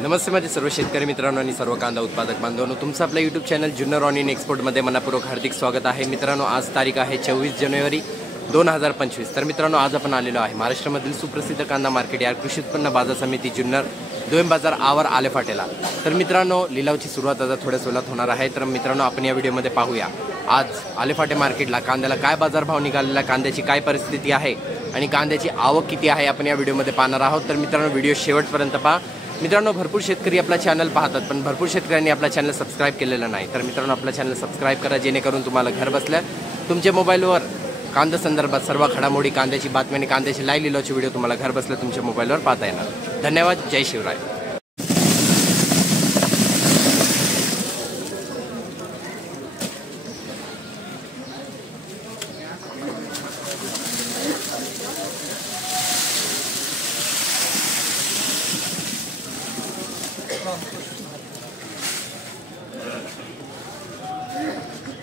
नमस्ते माझे सर्व शेतकरी मित्रांनो आणि सर्व कांदा उत्पादक बांधवांनो, तुमचं आपलं यूट्यूब चॅनल जुन्नर ऑनियन एक्सपोर्टमध्ये मनापूर्वक हार्दिक स्वागत आहे। मित्रांनो, आज तारीख आहे 24 जानेवारी 2025। तर मित्रांनो, आज आपण आलेलो आहे महाराष्ट्रामधील सुप्रसिद्ध कांदा मार्केट यार्ड कृषी उत्पन्न बाजार समिती जुन्नर दोन बाजार आवर आले फाटेला। तर मित्रांनो, लिलावची सुरुवात आता थोड्याच वेळात होणार आहे। तर मित्रांनो, आपण या व्हिडिओमध्ये पाहूया आज आलेफाटे मार्केटला कांद्याला काय बाजारभाव निघालेला, कांद्याची काय परिस्थिती आहे आणि कांद्याची आवक किती आहे, आपण या व्हिडिओमध्ये पाहणार आहोत। तर मित्रांनो, व्हिडिओ शेवटपर्यंत पहा। मित्रांनो, भरपूर शेतकरी आपला चॅनल पाहतात, पण भरपूर शेतकऱ्यांनी आपला चॅनल सबस्क्राइब केलेला नाही। तर मित्रांनो, आपला चॅनल सबस्क्राइब करा, जेणेकरून तुम्हाला घर बसल्या तुमच्या मोबाईलवर कांदा संदर्भात सर्व घडामोडी, कांद्याची बातमी आणि कांद्याची लाईव्ह लिलावचे व्हिडिओ तुम्हाला घर बसल्या तुमच्या मोबाईलवर पाहता येणार। धन्यवाद। जय शिवराय।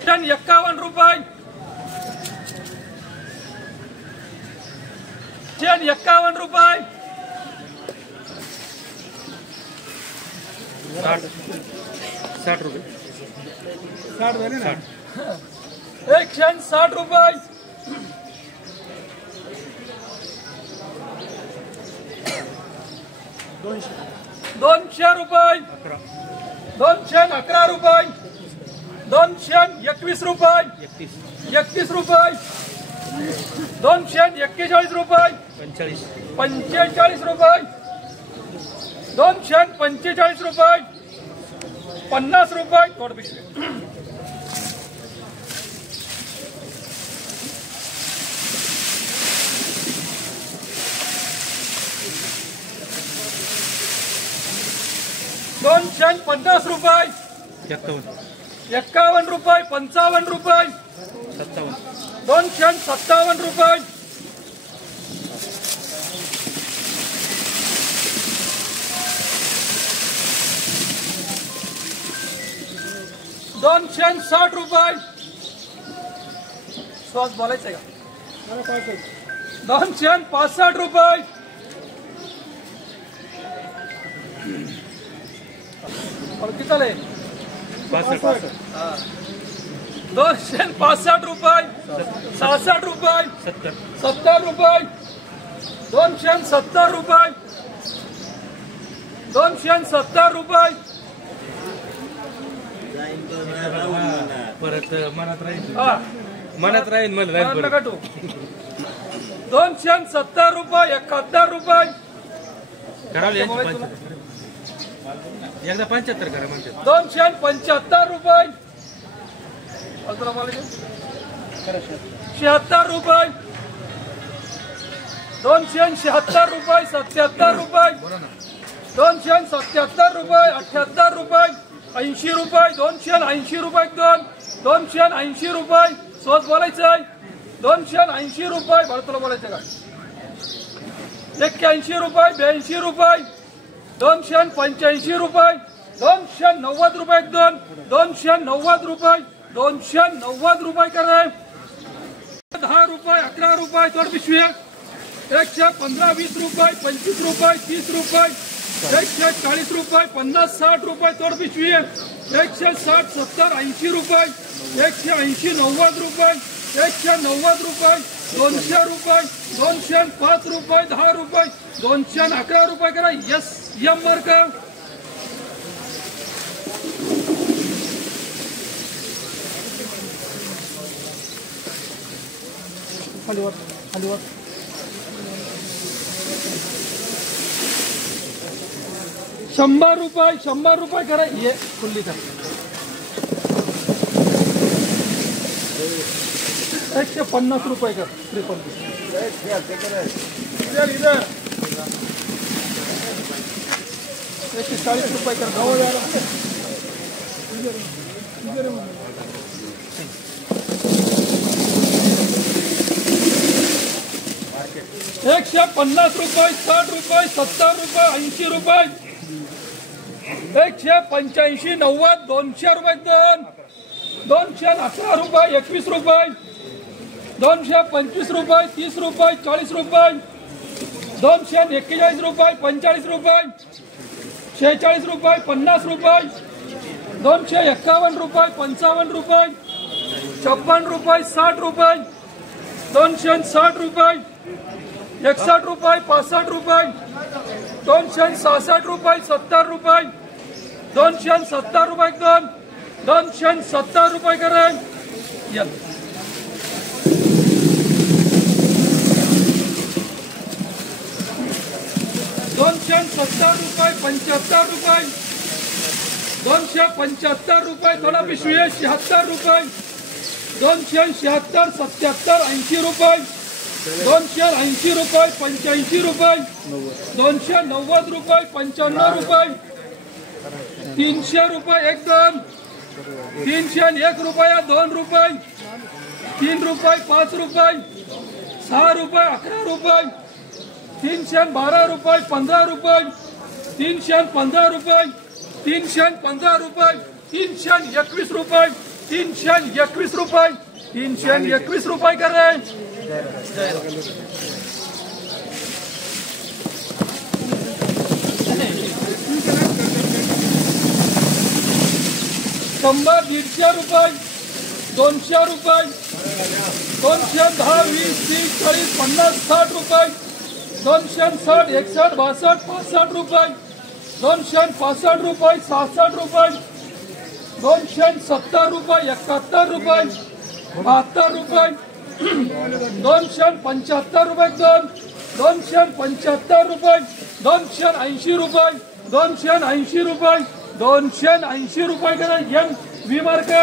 टन 51 रुपये, टन 51 रुपये, 60 रुपये, 60 झाले ना, 160 रुपये, 200 रुपये, 211 रुपये, 221 रुपये, 31 रुपये, 241 रुपये, 45 रुपये, 245 रुपये, 50 रुपये, थोडं पिशवी, 250 रुपये, 51 रुपये, 55 रुपये, 257 रुपये, 260 रुपये, श्वास बोलायचं का, 265 रुपये, किती झाले, 265 रुपये, 66 रुपये, 70 रुपये, 270 रुपये, 270 रुपये, परत मनात राहील मला 270 रुपये, 71 रुपये, एकदा 75 करा म्हणते, 275 रुपये, 76 रुपये, 276 रुपये, 77 रुपये, 277 रुपये, 78 रुपये, 80 रुपये, 280 रुपये, 280 रुपये, स्वस्त बोलायचं, 280 रुपये, भरतला बोलायचं का, 81 रुपये, 82 रुपये, 285 रुपये, 290 रुपये, 290 रुपये, 290 रुपये करा, 10 रुपये, 11 रुपये, थोडी पिशवी, 115, 20 रुपये, 25 रुपये, 30 रुपये, 140 रुपये, 50, 60 रुपये, थोडी पिशवी, 160, 70, 80 रुपये, 180, 90 रुपये, 190 रुपये, 200 रुपये, 205 रुपये, 10 रुपये, 211 रुपये करा, यस यम मार्क, हलवा 100 रुपये, 100 रुपये करा, ये खुल्ली कर, 150 रुपये कर, 53 इधर 140 रुपये कर, 150 रुपये, 60 रुपये, 70 रुपये, 80 रुपये, 185, 90, 200 रुपये, 211 रुपये, 21 रुपये, 225 रुपये, 30 रुपये, 40 रुपये, 241 रुपये, 45 रुपये, 46 रुपये 50 रुपये 251 रुपये 55 रुपये 56 रुपये 60 रुपये 260 रुपये 61 रुपये 65 रुपये 266 रुपये 70 रुपये 270 रुपये 270 रुपये करें 270 रुपये 75 रुपये 275 रुपये थोडा पिशवी 76 रुपये 276 77 80 रुपये 280 रुपये 85 रुपये 290 रुपये 95 रुपये 300 रुपये 1 2 301 रुपया 2 रुपये 3 रुपये 5 रुपये 6 रुपये 11 रुपये 312 रुपये 15 रुपये 315 रुपये 315 रुपये 321 रुपये 321 रुपये 321 रुपये कर रहे हैं 100 150 रुपये 200 रुपये 210 20 30 40 50 60 रुपये 260 61 62 65 रुपये 265 रुपये 66 रुपये 270 रुपये 71 रुपये 72 रुपये 275 रुपये 275 रुपये 280 रुपये 280 रुपये 280 रुपये करा एम वी मार्क 100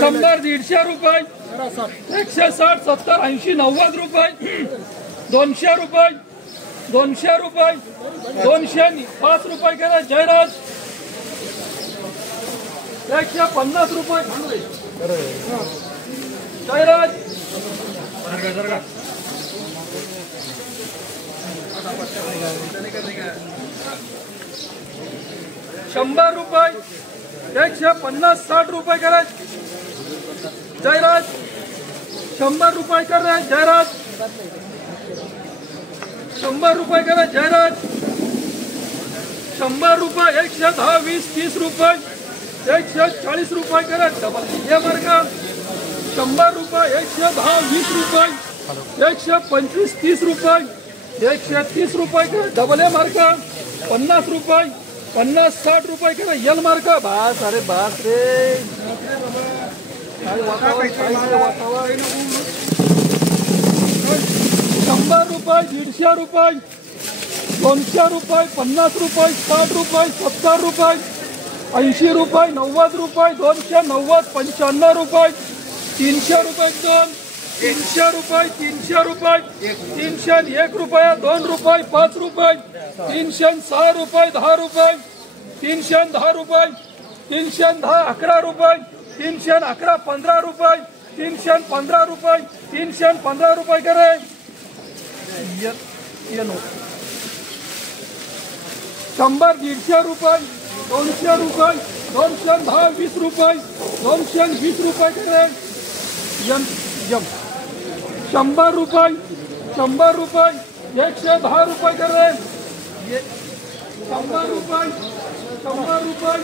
150 रुपये 160 70 80 90 रुपये 200 रुपये 200 रुपये 205 रुपये करा जयराज 150 रुपये जयराज 100 रुपये 150 60 रुपये करा जयराज 100 रुपये कर रहे हैं जयराज 100 रुपये करा जयराज 100 रुपये 110 20 30 रुपये 140 रुपये करा डबल ये मार्ग 100 रुपये 110 20 रुपये 125 30 रुपये 130 रुपये करा डबल ए मार्ग 50 रुपये 50 60 रुपये करा यल मार्ग बास अरे बास रे वातावरण 100 रुपये 150 रुपये 200 रुपये 50 रुपये 60 रुपये 70 रुपये 80 रुपये 90 रुपये 290 95 रुपये 300 रुपये 300 रुपये 300 रुपये 301 रुपया 2 रुपये 5 रुपये 306 रुपये 10 रुपये 310 रुपये 310 11 रुपये 311 15 रुपये 315 रुपये 315 रुपये करे ये नो 100 150 रुपये 200 रुपये 210 20 रुपये 220 रुपये करे यम 100 रुपये 100 रुपये 110 रुपये करे 100 रुपये 100 रुपये